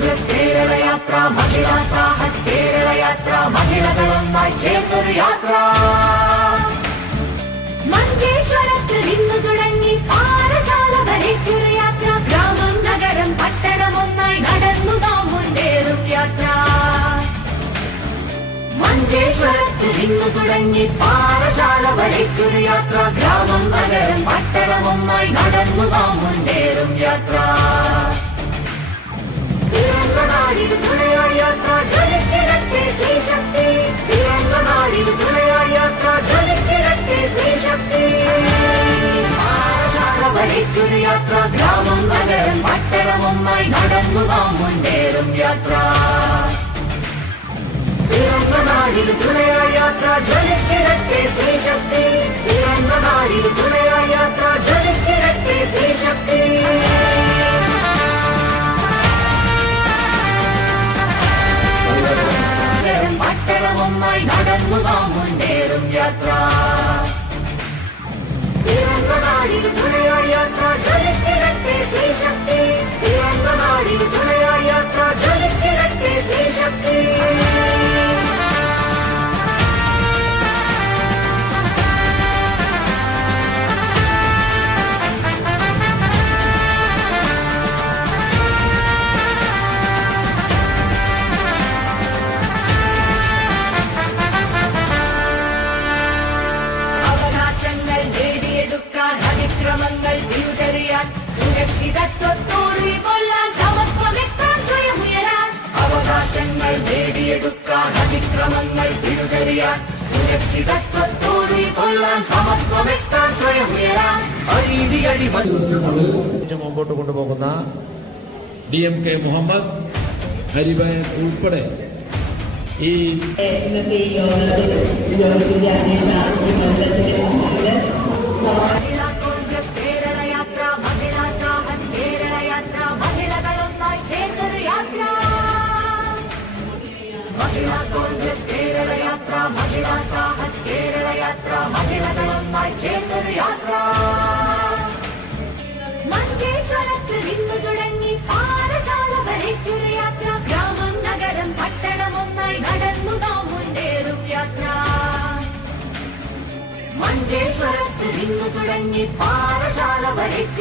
കോൺഗ്രസ് കേരള യാത്ര, മഹിളാ സാഹസ് കേരള യാത്ര, മഹിളകളൊന്നായി ചേർന്നൊരു യാത്ര. മഞ്ചേശ്വരത്തിൽ ഇന്നു തുടങ്ങി പാറശാല വരയ്ക്കൊരു യാത്ര. ഗ്രാമം നഗരം പട്ടണം ഒന്നായി നടന്നു നാം മുന്നേറും യാത്ര. മഞ്ചേശ്വരത്തിൽ ഇന്നു തുടങ്ങി പാറശാല വരയ്ക്കൊരു യാത്ര. ഗ്രാമം നഗരം പട്ടണം ഒന്നായി നടന്നു നാം മുന്നേറും യാത്ര. പിറന്ന നാടിന് തുണയായ യാത്ര, ജ്വലിച്ചിടട്ടെ സ്ത്രീശക്തി. പിറന്ന നാടിന് തുണയായ യാത്ര, ജ്വലിച്ചിടട്ടെ സ്ത്രീശക്തി. പാറശാല വരയ്ക്കൊരു യാത്ര. ഗ്രാമം നഗരം പട്ടണം ഒന്നായി നടന്നു നാം മുന്നേറും യാത്ര. പിറന്ന നാടിന് തുണയായ യാത്ര, ജ്വലിച്ചിടട്ടെ സ്ത്രീശക്തി. പിറന്ന നാടിന് തുണയായ യാത്ര, ജ്വലിച്ചിടട്ടെ സ്ത്രീശക്തി. പട്ടണമൊന്നായി നടന്നു നാം മുന്നേറും യാത്ര. പിറന്ന നാടിന് തുണയായ യാത്ര, ജ്വലിച്ചിടട്ടെ സ്ത്രീശക്തി. പിറന്ന നാടിന് തുണയായ യാത്ര, ജ്വലിച്ചിടട്ടെ സ്ത്രീശക്തി. അതിക്രമങ്ങൾ തിരുതെറിയാൻ, സുരക്ഷിതത്വത്തോട് കൊള്ളാൻ, സമത്വമെത്താൻ സ്വയം ഉയരാൻ. അവകാശങ്ങൾ നേടിയെടുക്കാൻ, അതിക്രമങ്ങൾ തിരുതെറിയാൻ, സുരക്ഷിതത്വത്തോട് കൊള്ളാൻ, സമത്വമെത്താൻ സ്വയം ഉയരാൻ. അനീതി അഴിമതി മുമ്പോട്ട് കൊണ്ടുപോകുന്ന DMK മുഹമ്മദ് ഹരിഭയൻ ഉൾപ്പെടെ ഈ മഹിളാ കോൺഗ്രസ് കേരള യാത്ര, മഹിളാ സാഹസ് കേരള യാത്ര, മഹിളകളൊന്നായി ചേർന്നൊരു യാത്ര. മഹിളാ കോൺഗ്രസ് കേരള യാത്ര, മഹിളാ സാഹസ് കേരള യാത്ര, മഹിളകളൊന്നായി ചേർന്നൊരു യാത്ര. മഞ്ചേശ്വരത്തിൽ ഇന്നു തുടങ്ങി പാറശാല വരയ്ക്കൊരു യാത്ര. ഗ്രാമം നഗരം പട്ടണം ഒന്നായി നടന്നു നാം മുന്നേറും യാത്ര. മഞ്ചേശ്വരത്തിൽ ഇന്നു തുടങ്ങി പാറശാല വരയ്ക്ക്